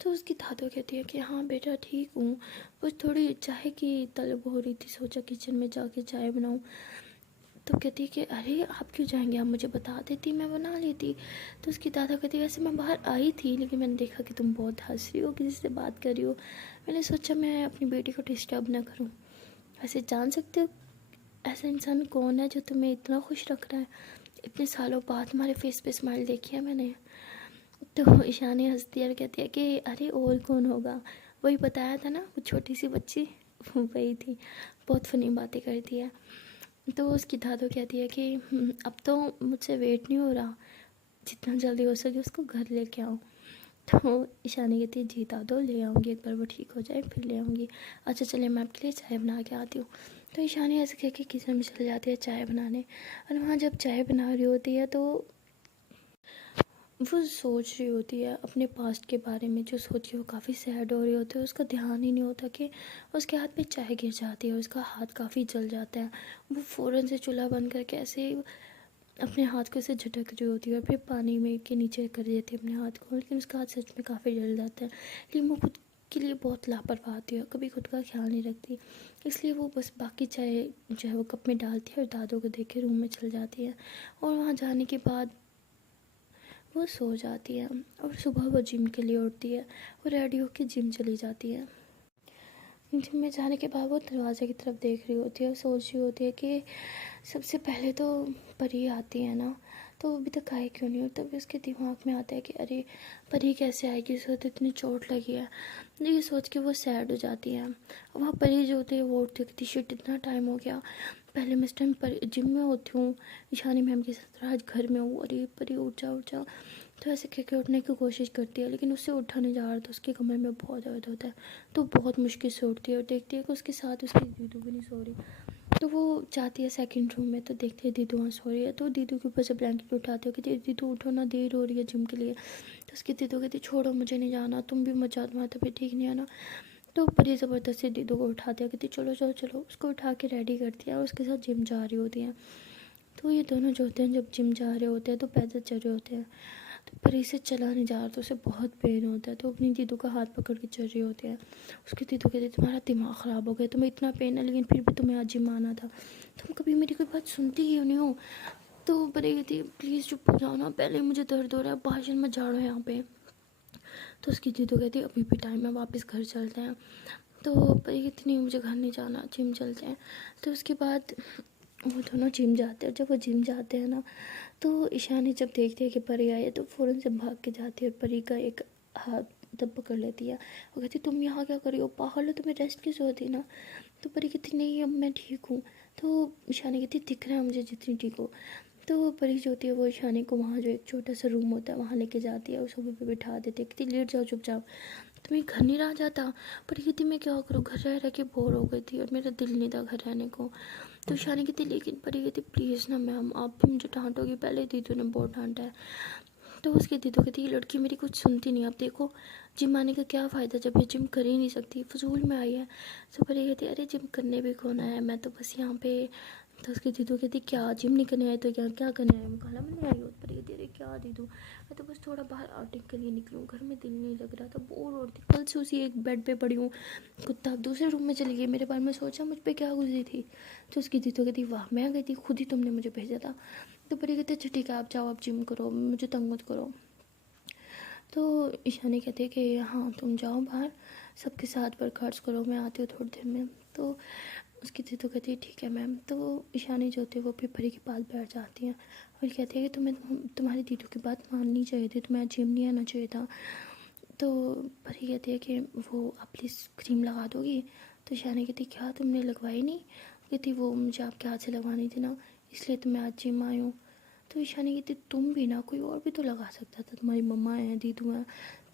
तो उसकी दादो कहती है कि हाँ बेटा ठीक हूँ, बस थोड़ी चाय की तलब हो रही थी, सोचा किचन में जाके चाय बनाऊँ। तो कहती है कि अरे आप क्यों जाएंगे, आप मुझे बता देती मैं बना लेती। तो उसकी दादा कहती है वैसे मैं बाहर आई थी लेकिन मैंने देखा कि तुम बहुत हंस रही हो, किसी से बात कर रही हो, मैंने सोचा मैं अपनी बेटी को डिस्टर्ब ना करूँ। वैसे जान सकते हो ऐसा इंसान कौन है जो तुम्हें इतना खुश रख रहा है, इतने सालों बाद तुम्हारे फेस पे स्माइल देखी है मैंने। तो ईशानी हंसती है और कहती है कि अरे और कौन होगा, वही बताया था ना वो छोटी सी बच्ची वही थी, बहुत फनी बातें करती है। तो उसकी दादो कहती है कि अब तो मुझसे वेट नहीं हो रहा, जितना जल्दी हो सके उसको घर लेके आओ। तो ईशानी कहती है जी दादो ले आऊँगी, एक बार वो ठीक हो जाए फिर ले आऊँगी। अच्छा चलिए मैं आपके लिए चाय बना के आती हूँ। तो ईशानी ऐसे कह के किचन में चली जाती है चाय बनाने और वहाँ जब चाय बना रही होती है तो वो सोच रही होती है अपने पास्ट के बारे में, जो सोच के वो काफ़ी सैड हो रही होती है, उसका ध्यान ही नहीं होता कि उसके हाथ पे चाय गिर जाती है, उसका हाथ काफ़ी जल जाता है। वो फ़ौरन से चूल्हा बंद करके ऐसे अपने हाथ को ऐसे झटक रही होती है और फिर पानी में के नीचे कर देती है अपने हाथ को, लेकिन उसका हाथ सच में काफ़ी जल जाता है। लेकिन वो खुद के लिए बहुत लापरवाह होती है, कभी खुद का ख्याल नहीं रखती, इसलिए वो बस बाकी चाय जो है वो कप में डालती है और दादों को देख के रूम में चल जाती है। और वहाँ जाने के बाद वो सो जाती है और सुबह वो जिम के लिए उठती है और रेडी होकर जिम चली जाती है। जिम में जाने के बाद वो दरवाजे की तरफ देख रही होती है और सोच रही होती है कि सबसे पहले तो परी आती है ना, तो अभी तक आई क्यों नहीं। और तभी उसके दिमाग में आता है कि अरे परी कैसे आएगी, उसको तो इतनी चोट लगी है। ये सोच के वो सैड हो जाती है। वहाँ परी जो होती है वो उठती है, शिट इतना टाइम हो गया, पहले मैं इस टाइम पर जिम में होती हूँ, ईशानी मैम के साथ आज घर में हूँ, अरे परी उठ जा उठ जा। तो ऐसे कह के उठने की कोशिश करती है लेकिन उससे उठा नहीं जा रहा, तो उसके कमर में बहुत दर्द होता है। तो बहुत मुश्किल से उठती है और देखती है कि उसके साथ उसकी दीदू भी नहीं सो रही। तो वो जाती है सेकंड रूम में, तो देखते हैं दीदू वहाँ सो रही है। तो दीदू के ऊपर से ब्लैंकेट उठाते हो, कहती है दीदू उठो ना, देर हो रही है जिम के लिए। तो उसकी दीदू कहती छोड़ो मुझे नहीं जाना, तुम भी मत जाओ, तुम्हारा तबीयत ठीक नहीं है ना। तो बड़ी ज़बरदस्ती दीदू को उठाते हैं, कहती चलो चलो चलो, उसको उठा के रेडी करती है और उसके साथ जिम जा रही होती हैं। तो ये दोनों जो होते हैं जब जिम जा रहे होते हैं तो पैदल चल रहे होते हैं। तो परी से चला नहीं जा रहा, तो उसे बहुत पेन होता है, तो अपनी दीदू का हाथ पकड़ के चल रही होती है। उसकी दीदू कहती तुम्हारा दिमाग ख़राब हो गया, तुम्हें इतना पेन है लेकिन फिर भी तुम्हें आज जिम आना था, तुम कभी मेरी कोई बात सुनती ही नहीं हो। तो परी कहती प्लीज़ चुप हो जाओ ना, पहले मुझे दर्द हो रहा है, भाषण मत झाड़ो यहाँ पे। तो उसकी दीदू कहती अभी भी टाइम है, वापस घर चलते हैं। तो परी कहती नहीं मुझे घर नहीं जाना, जिम चलते हैं। तो उसके बाद वो दोनों जिम जाते हैं। जब वो जिम जाते हैं ना, तो ईशानी जब देखती है कि परी आई है तो फ़ौरन से भाग के जाती है और परी का एक हाथ तब पकड़ लेती है। वो कहती तुम यहाँ क्या कर रही हो, पागल हो, तुम्हें रेस्ट की ज़रूरत थी ना। तो परी कहती नहीं अब मैं ठीक हूँ। तो ईशानी कहती दिख रहा है मुझे जितनी ठीक हो। तो परी जो होती है वो ईशानी को वहाँ जो एक छोटा सा रूम होता है वहाँ लेके जाती है, उस सोफे पे बिठा देती है, कहती लेट जाओ चुपचाप, तुम्हें घर नहीं रहा जाता। पर कहती मैं क्या करूँ, घर रह रह के बोर हो गई थी और मेरा दिल नहीं था घर रहने को। तो ईशानी कहती लेकिन परी कहती प्लीज़ ना मैम, आप भी मुझे डांटोगी, पहले दीदू ने बहुत डांटा है। तो उसकी दीदू कहती ये लड़की मेरी कुछ सुनती नहीं, अब देखो जिम आने का क्या फ़ायदा जब ये जिम कर ही नहीं सकती, फजूल में आई है। तो परी कहती अरे जिम करने भी कौन आया, मैं तो बस यहाँ पे। तो उसकी दीदू कहती क्या जिम नहीं करने आए तो क्या क्या करने आए, काला मैंने आई हो। पर कहती अरे क्या दीदू, मैं तो बस थोड़ा बाहर आउटिंग के लिए निकलूँ, घर में दिल नहीं लग रहा था, बोर हो रही थी, कल से उसी एक बेड पे पड़ी हूँ, कुत्ता अब दूसरे रूम में चली गई, मेरे बारे में सोचा मुझ पर क्या गुजरी थी। तो उसकी दीदू कहती वाह मैं गई थी, खुद ही तुमने मुझे भेजा था। तो परी कहती अच्छा ठीक है आप जाओ, आप जिम करो, मुझे तंग मत करो। तो ईशानी कहती है कि हाँ तुम जाओ बाहर, सबके साथ वर्कआउट्स करो, मैं आती हूँ थोड़ी देर में। तो उसकी दीदू कहती है ठीक है मैम। तो ईशानी जो होती है वो फिर परी के पास बैठ जाती हैं और कहती है कि तुम्हें तुम्हारी दीदू की बात माननी चाहिए थी, तुम्हें जिम नहीं आना चाहिए था। तो परी कहती है कि वो आप प्लीज़ क्रीम लगा दोगी। तो ईशानी कहती क्या तुमने लगवाई नहीं, कहती वो मुझे आपके हाथ से लगवानी थी ना, इसलिए तो मैं आज जिम आई हूँ। तो ईशानी कहती तुम भी ना, कोई और भी तो लगा सकता था, तुम्हारी मम्मा हैं दीदू हैं।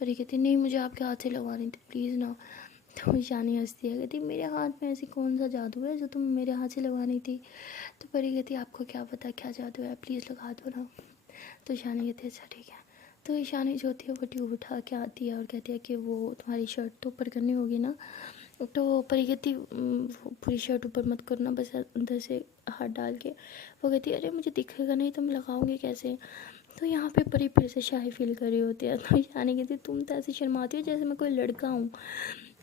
परी कहती नहीं मुझे आपके हाथ से लगवानी थी प्लीज़ ना। तो ईशानी हंसती है, कहती मेरे हाथ में ऐसी कौन सा जादू है जो तुम मेरे हाथ से लगवानी थी। तो परी कहती आपको क्या पता क्या जादू है, प्लीज़ लगा दो ना। तो ईशानी कहती है अच्छा ठीक है। तो ईशानी जो होती है वो ट्यूब उठा के आती है और कहती है कि वो तुम्हारी शर्ट तो ऊपर करनी होगी ना। तो परी कहती पूरी शर्ट ऊपर मत करना, बस अंदर से हाथ डाल के। वो कहती है अरे मुझे दिखेगा नहीं तो मैं लगाऊंगी कैसे। तो यहाँ पे परी फिर से शाही फील कर रही होती है। तो ईशानी कहती तुम तो ऐसे शर्माती हो जैसे मैं कोई लड़का हूँ।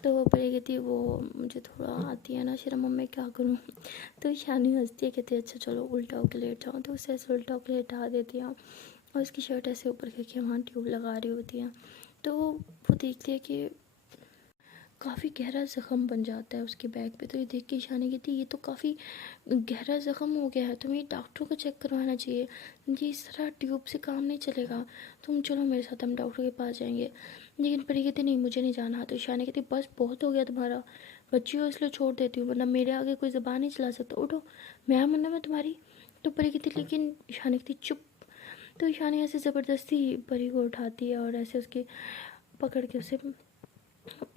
तो वो परी कहती वो मुझे थोड़ा आती है ना शर्म, अब मैं क्या करूँ। तो ईशानी हंसती है, कहती है अच्छा चलो उल्टा होकर लेट जाओ। तो उसे ऐसे उल्टा होकर लेटा देती है और उसकी शर्ट ऐसे ऊपर करके वहाँ ट्यूब लगा रही होती है। तो वो देखती है कि काफ़ी गहरा ज़ख़म बन जाता है उसके बैक पे। तो ये देख के ईशानी कहती ये तो काफ़ी गहरा ज़ख़म हो गया है, तुम्हें डॉक्टर को चेक करवाना चाहिए, ये इस तरह ट्यूब से काम नहीं चलेगा, तुम चलो मेरे साथ, हम डॉक्टर के पास जाएंगे। लेकिन परी कहती नहीं मुझे नहीं जाना। तो ईशानी कहती बस बहुत हो गया तुम्हारा, बच्ची हो इसलिए छोड़ देती हूँ, वरना मेरे आगे कोई ज़बान नहीं चला सकता, उठो मैं मन्ना मैं तुम्हारी। तो परी कहती लेकिन ईशानी कहती चुप। तो ईशानी ऐसे ज़बरदस्ती परी को उठाती है और ऐसे उसके पकड़ के उसे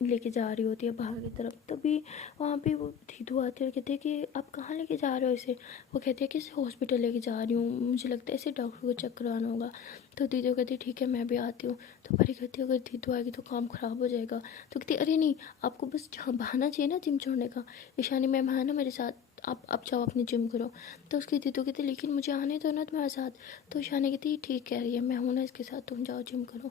लेके जा रही होती है बाहर की तरफ। तभी वहाँ पे वो दीदू आती है और कहती है कि आप कहाँ लेके जा रहे हो इसे। वो कहती है कि इसे हॉस्पिटल लेके जा रही हूँ, मुझे लगता है इसे डॉक्टर को चेक करवाना होगा। तो दीदू कहती है ठीक है मैं भी आती हूँ। तो परी कहती है अगर दीदू आएगी तो काम ख़राब हो जाएगा। तो कहती अरे नहीं, आपको बस बहाना चाहिए ना जिम छोड़ने का, ईशानी मैम है ना मेरे साथ, आप जाओ अपनी जिम करो। तो उसकी दीदू कहती लेकिन मुझे आने दो ना तुम्हारे साथ। तो ईशानी कहती ठीक कह रही है, मैं हूँ ना इसके साथ, तुम जाओ जिम करो।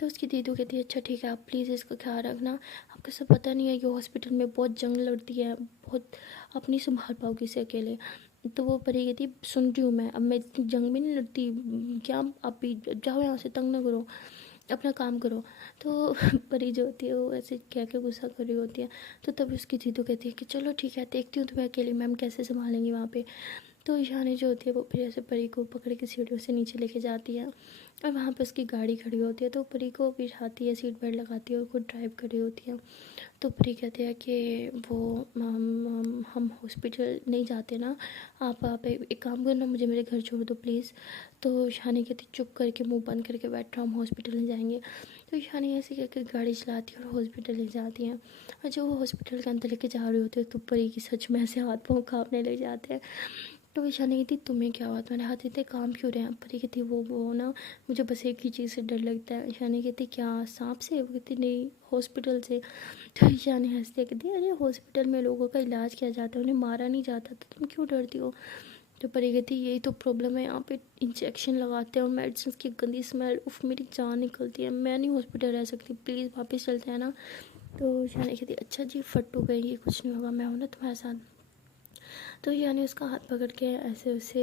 तो उसकी दीदू कहती है अच्छा ठीक है, आप प्लीज़ इसका ख्याल रखना, आपको सब पता नहीं है ये हॉस्पिटल में बहुत जंग लड़ती है, बहुत आप नहीं संभाल पाओगी इसे अकेले। तो वो परी कहती सुन रही हूँ मैं, अब मैं इतनी जंग भी नहीं लड़ती, क्या आप भी जाओ यहाँ से, तंग ना करो, अपना काम करो। तो परी जो होती है वो ऐसे कह के गुस्सा कर रही होती है। तो तभी उसकी जीतू कहती है कि चलो ठीक है देखती हूँ तुम्हें अकेली मैम कैसे संभालेंगी वहाँ पे। तो ईशानी जो होती है वो फिर ऐसे परी को पकड़ के सीढ़ियों से नीचे लेके जाती है और वहाँ पे उसकी गाड़ी खड़ी होती है। तो परी को बिठाती है, सीट बेल्ट लगाती है और खुद ड्राइव कर रही होती है। तो परी कहते हैं कि वो हम हॉस्पिटल नहीं जाते ना, आप एक काम करना, मुझे मेरे घर छोड़ दो प्लीज़। तो ईशानी कहती चुप करके मुंह बंद करके बैठ रहा, हम हॉस्पिटल नहीं जाएंगे। तो ईशानी ऐसे करके गाड़ी चलाती है और हॉस्पिटल ले जाती हैं। और जब वो हॉस्पिटल के अंदर लेके जा रहे होते हैं तो परी की सच में ऐसे हाथ पाँव काँपने लग जाते हैं। तो ईशानी कहती तुम्हें क्या हुआ, तुम्हारे हाथ इतने काम क्यों रहे हैं। परी कहती वो ना मुझे बस एक ही चीज़ से डर लगता है। ईशानी कहती क्या, सांप से। वो कहती नहीं, हॉस्पिटल से। तो ईशानी हंसती कहती अरे हॉस्पिटल में लोगों का इलाज किया जाता है, उन्हें मारा नहीं जाता, तो तुम क्यों डरती हो। तो परी कहती यही तो प्रॉब्लम है, यहाँ पे इंजेक्शन लगाते हैं और मेडिसिन की गंदी स्मेल, उफ मेरी जान निकलती है, मैं नहीं हॉस्पिटल रह सकती, प्लीज़ वापस चलते हैं ना। तो ईशानी कहती अच्छा जी फट्टू गई, कुछ नहीं होगा, मैं हूँ ना तुम्हारे साथ। तो यानी उसका हाथ पकड़ के ऐसे उसे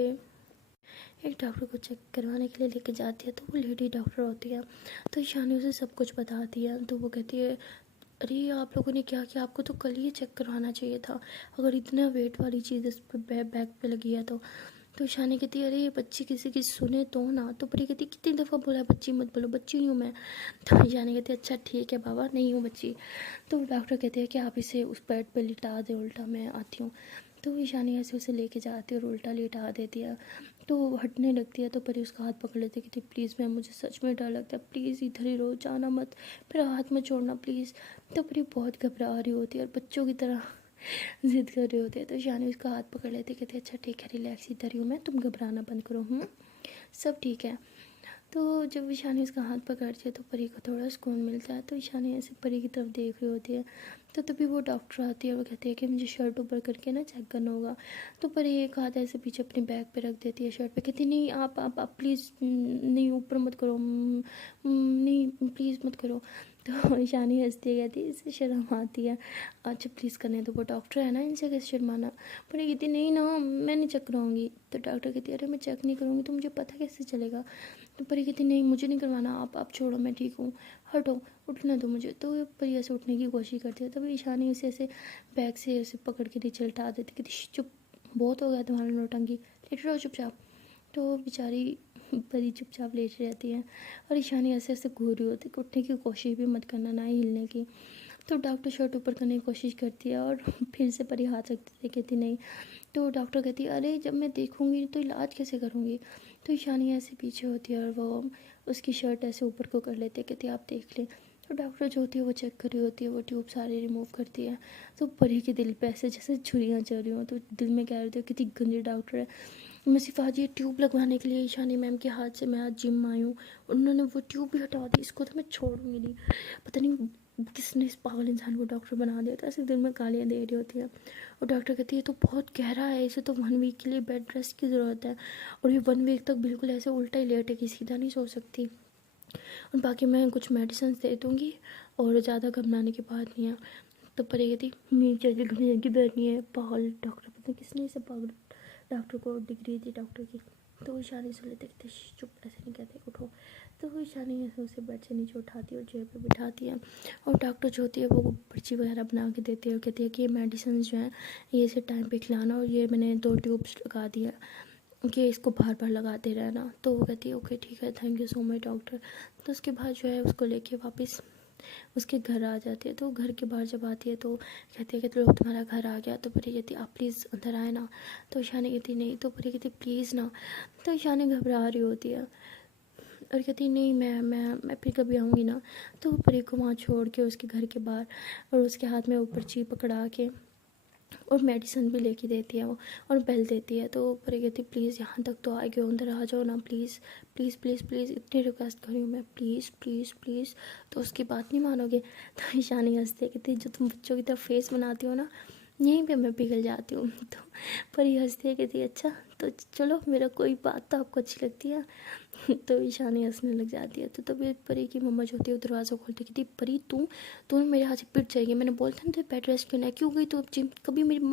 एक डॉक्टर को चेक करवाने के लिए लेके जाती है। तो वो लेडी डॉक्टर होती है। तो ईशानी उसे सब कुछ बताती है। तो वो कहती है अरे आप लोगों ने क्या किया, आपको तो कल ही चेक करवाना चाहिए था, अगर इतना वेट वाली चीज़ इस पर बैग पे लगी है तो। तो ईशानी कहती है अरे ये बच्ची किसी की सुने तो ना। तो परी कहती कितनी दफ़ा बोला है बच्ची मत बोलो, बच्ची नहीं हूँ मैं। तो ईशानी कहती है अच्छा ठीक है बाबा, नहीं हूँ बच्ची। तो डॉक्टर कहते हैं कि आप इसे उस बेड पर लिटा दें, उल्टा मैं आती हूँ। तो ईशानी ऐसे उसे लेके जाती है और उल्टा लेटा देती है। तो वो हटने लगती है। तो परी उसका हाथ पकड़ लेती है, कहती प्लीज़ मैम मुझे सच में डर लगता है, प्लीज़ इधर ही रहो, जाना मत, मेरा हाथ मत छोड़ना प्लीज़। तो परी बहुत घबरा रही होती है और बच्चों की तरह जिद कर रही होती है। तो ईशानी उसका हाथ पकड़ लेती है, कहती अच्छा ठीक है रिलैक्स, इधर ही हूँ मैं, तुम घबराना बंद करो, सब ठीक है। तो जब ईशानी उसका हाथ पकड़ती है तो परी को थोड़ा सुकून मिलता है। तो ईशानी ऐसे परी की तरफ देख रही होती है। तो तभी वो डॉक्टर आती है, वो कहती है कि मुझे शर्ट ऊपर करके ना चेक करना होगा। तो परी एक हाथ ऐसे पीछे अपने बैग पे रख देती है, शर्ट पे, कहती नहीं आप प्लीज़ नहीं ऊपर मत करो, नहीं प्लीज़ मत करो। तो ईशानी हंसती है, कहती इससे शर्म आती है, अच्छा प्लीज़ करने दो, वो डॉक्टर है ना, इनसे कैसे शर्माना। पर ये कहती नहीं ना मैं नहीं चेक कराऊंगी। तो डॉक्टर कहती है अरे मैं चेक नहीं करूँगी तो मुझे पता कैसे चलेगा। तो परी कहती नहीं मुझे नहीं करवाना, आप छोड़ो, मैं ठीक हूँ, हटो, उठने दो मुझे। तो परी ऐसे उठने की कोशिश करती है। तभी ईशानी उसे ऐसे बैग से ऐसे पकड़ के नीचे लटा देती, कहती चुप, बहुत हो गया तुम्हारा नौटंकी, लेट रहो चुपचाप। तो बेचारी परी चुपचाप लेट रहती है और ईशानी ऐसे ऐसे घूर रही होती है, उठने की कोशिश भी मत करना, ना ही हिलने की। तो डॉक्टर शर्ट ऊपर करने की कोशिश करती है और फिर से परी हाथ रखती है, कहती नहीं। तो डॉक्टर कहती है अरे जब मैं देखूंगी तो इलाज कैसे करूँगी। तो ईशानी ऐसे पीछे होती है और वो उसकी शर्ट ऐसे ऊपर को कर लेती है, कहती है आप देख लें। तो डॉक्टर जो होती है वो चेक कर रही होती है, वो ट्यूब सारे रिमूव करती है। तो परी के दिल पे ऐसे जैसे छुरियाँ चल रही हों। तो दिल में कह रही थी कितनी गंदी डॉक्टर है, मैं सिर्फ आज ये ट्यूब लगवाने के लिए ईशानी मैम के हाथ से मैं आज जिम आई हूँ, उन्होंने वो ट्यूब भी हटा दी, इसको तो मैं छोड़ूंगी नहीं। पता नहीं किसने इस पागल इंसान को डॉक्टर बना दिया था। ऐसे दिल में गालियाँ दे रही होती है। और डॉक्टर कहती है तो बहुत गहरा है, इसे तो 1 वीक के लिए बेड रेस्ट की ज़रूरत है, और ये 1 वीक तक बिल्कुल ऐसे उल्टा ही लेटेगी, सीधा नहीं सो सकती, और बाकी मैं कुछ मेडिसिन दे दूँगी और ज़्यादा घबराने की बात नहीं है। तो परी कहती मेरी जल्दी घबराने की बात नहीं है, पागल डॉक्टर, पता नहीं किसने इसे पागल डॉक्टर को डिग्री थी डॉक्टर की। तो ईशानी से लेते कहते चुप, ऐसे नहीं कहते, उठो। तो ईशानी ऐसे उसे बेड से नीचे उठाती है और चेयर पे बिठाती है। और डॉक्टर जो होती है वो पर्ची वगैरह बना के देती है और कहती है कि ये मेडिसिन जो हैं ये इसे टाइम पे खिलाना, और ये मैंने 2 ट्यूब्स लगा दिया कि इसको बार बार लगाते रहना। तो वो कहती है ओके ठीक है, thank you so much doctor. तो उसके बाद जो है उसको लेके वापस उसके घर आ जाती है। तो घर के बाहर जब आती है तो कहती है कि लो तुम्हारा घर आ गया। तो परी कहती आप प्लीज़ अंदर आए ना। तो ईशानी कहती नहीं। तो परी कहती प्लीज़ ना। तो ईशानी घबरा रही होती है और कहती नहीं मैं फिर कभी आऊँगी ना। तो परी को वहाँ छोड़ के उसके घर के बाहर और उसके हाथ में ऊपर ची पकड़ा के और मेडिसिन भी लेके देती है वो, और बेल देती है। तो परी कहती प्लीज़ यहाँ तक तो आ गए, अंदर आ जाओ ना प्लीज़ प्लीज़ प्लीज़ प्लीज़, इतनी रिक्वेस्ट कर रही हूँ मैं, प्लीज़ प्लीज़ प्लीज़। तो उसकी बात नहीं मानोगे। तो ईशानी हंसती है, कहती जो तुम बच्चों की तरह फेस बनाती हो ना, यहीं पे मैं पिघल जाती हूँ। तो परी हंसती है, कहती अच्छा तो चलो, मेरा कोई बात तो आपको अच्छी लगती है। तो ईशानी हंसने लग जाती है। तो तभी परी की मम्मा जो होती है वो दरवाज़ा खोलती कहती परी तू मेरे हाथ से पिट जाएगी, मैंने बोलता ना बेड रेस्ट करना है, क्यों गई तो अब जिम, कभी मेरी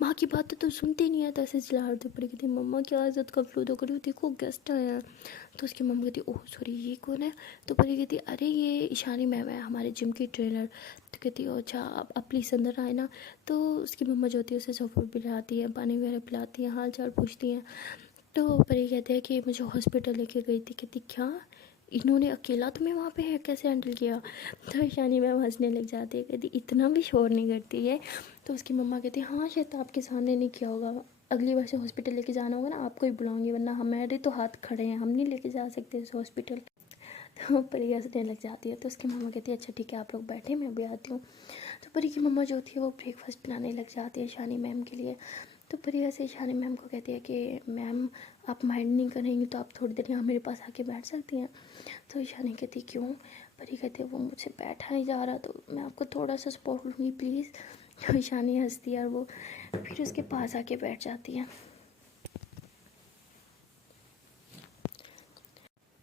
माँ की बात तो सुनती नहीं है। तो ऐसे चिल्ला रही थी। परी कहती मम्मा क्या इज्जत का फ्लू तो करी, देखो गेस्ट आए हैं। तो उसकी मम्मा कहती ओह सॉरी ये कौन है। तो परी कहती अरे ये ईशानी मैम है हमारे जिम की ट्रेनर। तो कहती अच्छा आप प्लीज़ अंदर आए ना। तो उसकी मम्मा जो होती है उसे सोफा पिलाती है, पानी वगैरह पिलाती है, हाल चाल पूछती हैं। तो परी कहते हैं कि मुझे हॉस्पिटल लेके गई थी। कहती क्या इन्होंने अकेला तुम्हें वहाँ पे है कैसे हैंडल किया। तो ईशानी मैम हंसने लग जाती है। कहती इतना भी शोर नहीं करती है। तो उसकी मम्मा कहती हाँ शायद आपके सामने नहीं किया होगा, अगली बार से हॉस्पिटल लेके जाना होगा ना आपको ही बुलाऊंगी, वरना हमारे तो हाथ खड़े हैं, हम नहीं लेके जा सकते इस हॉस्पिटल। तो परी हंसने लग जाती है। तो उसकी मम्मा कहती है अच्छा ठीक है आप लोग बैठे मैं भी आती हूँ। तो परी की मम्मा जो होती है वो ब्रेकफास्ट बनाने लग जाती है ईशानी मैम के लिए। तो परी ऐसे ईशानी मैम को कहती है कि मैम आप माइंड नहीं करेंगी तो आप थोड़ी देर यहाँ मेरे पास आके बैठ सकती हैं। तो ईशानी कहती क्यों। परी कहती है वो मुझसे बैठा नहीं जा रहा, तो मैं आपको थोड़ा सा सपोर्ट लूँगी प्लीज़। तो ईशानी हंसती है और वो फिर उसके पास आके बैठ जाती है।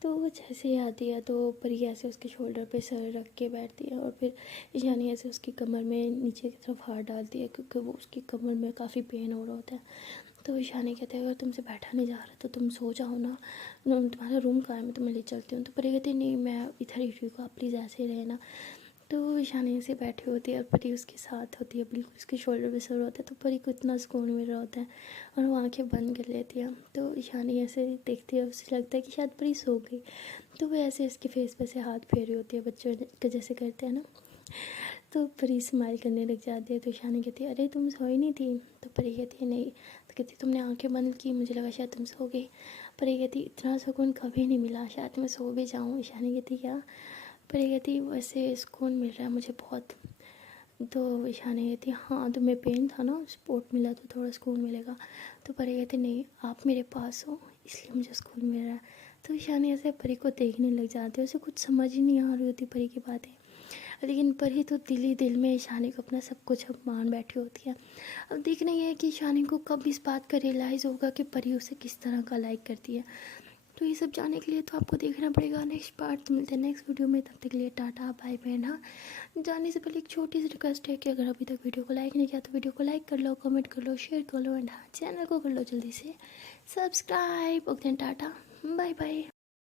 तो वो जैसे ही आती है तो परी ऐसे उसके शोल्डर पे सर रख के बैठती है और फिर ईशानी ऐसे उसकी कमर में नीचे की तरफ हाथ डालती है, क्योंकि वो उसकी कमर में काफ़ी पेन हो रहा होता है। तो ईशानी कहते हैं अगर तुमसे बैठा नहीं जा रहा तो तुम सो जाओ ना, तुम्हारा रूम कहाँ है मैं तुम्हें ले चलती हूँ। तो परी कहती नहीं मैं इधर ही ठीक हूँ, आप प्लीज़ ऐसे ही रहना। तो ईशानी से बैठी होती है और परी उसके साथ होती है, बिल्कुल उसके शोल्डर पे सर होता है। तो परी को इतना सुकून मिल रहा होता है और वो आंखें बंद कर लेती है। तो ईशानी ऐसे देखती है, उसे लगता है कि शायद परी सो गई। तो वो ऐसे इसके फेस पे से हाथ फेरी होती है बच्चों के जैसे करते हैं ना। तो परी स्माइल करने लग जाती है। तो ईशानी कहती है अरे तुम सोई नहीं थी। तो परी कहती है नहीं। तो कहती तुमने आंखें बंद की, मुझे लगा शायद तुम सो गई। परी कहती इतना सुकून कभी नहीं मिला, शायद मैं सो भी जाऊँ। ईशानी कहती क्या। परी कहती वैसे सुकून मिल रहा है मुझे बहुत। तो ईशानी कहती हाँ तुम्हें पेन था ना, स्पोर्ट मिला तो थोड़ा सुकून मिलेगा। तो परी कहती नहीं आप मेरे पास हो इसलिए मुझे सुकून मिल रहा है। तो ईशानी ऐसे परी को देखने लग जाती है, उसे कुछ समझ ही नहीं आ रही होती परी की बातें, लेकिन परी तो दिल ही दिल में ईशानी को अपना सब कुछ अब मान बैठी होती है। अब देखना ये है कि ईशानी को कब इस बात का रियलाइज़ होगा कि परी उसे किस तरह का लाइक करती है। तो ये सब जानने के लिए तो आपको देखना पड़ेगा नेक्स्ट पार्ट। तो मिलते हैं नेक्स्ट वीडियो में, तब तक के लिए टाटा बाय बाय। हाँ जाने से पहले एक छोटी सी रिक्वेस्ट है कि अगर अभी तक वीडियो को लाइक नहीं किया तो वीडियो को लाइक कर लो, कमेंट कर लो, शेयर कर लो एंड हाँ चैनल को कर लो जल्दी से subscribe. Okay tata bye bye.